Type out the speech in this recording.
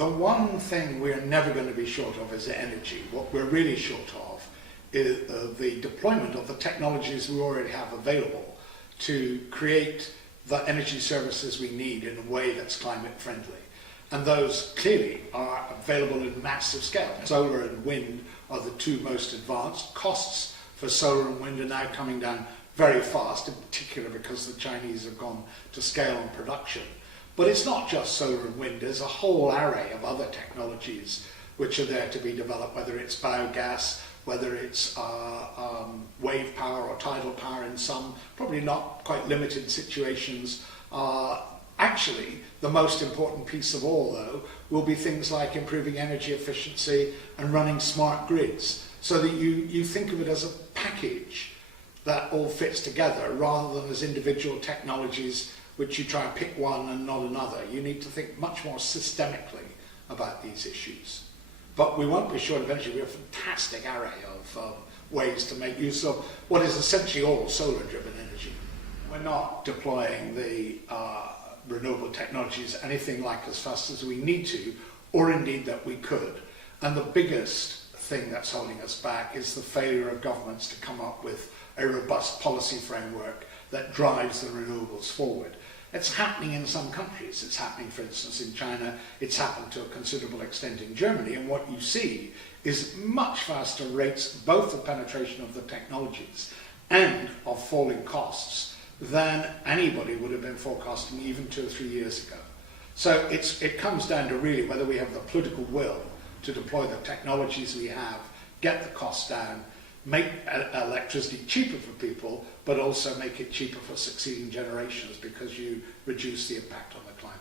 The one thing we're never going to be short of is energy. What we're really short of is the deployment of the technologies we already have available to create the energy services we need in a way that's climate friendly. And those clearly are available in massive scale. Solar and wind are the two most advanced. Costs for solar and wind are now coming down very fast, in particular because the Chinese have gone to scale on production. But it's not just solar and wind, there's a whole array of other technologies which are there to be developed, whether it's biogas, whether it's wave power or tidal power in some, probably not quite limited situations. Actually, the most important piece of all, though, will be things like improving energy efficiency and running smart grids, so that you think of it as a package that all fits together rather than as individual technologies which you try and pick one and not another. You need to think much more systemically about these issues. But we won't be short of energy. We have a fantastic array of ways to make use of what is essentially all solar-driven energy. We're not deploying the renewable technologies anything like as fast as we need to, or indeed that we could. And the biggest thing that's holding us back is the failure of governments to come up with a robust policy framework that drives the renewables forward. It's happening in some countries. It's happening, for instance, in China. It's happened to a considerable extent in Germany. And what you see is much faster rates, both of penetration of the technologies and of falling costs, than anybody would have been forecasting even 2 or 3 years ago. So it comes down to really whether we have the political will to deploy the technologies we have, get the costs down, make electricity cheaper for people, but also make it cheaper for succeeding generations because you reduce the impact on the climate.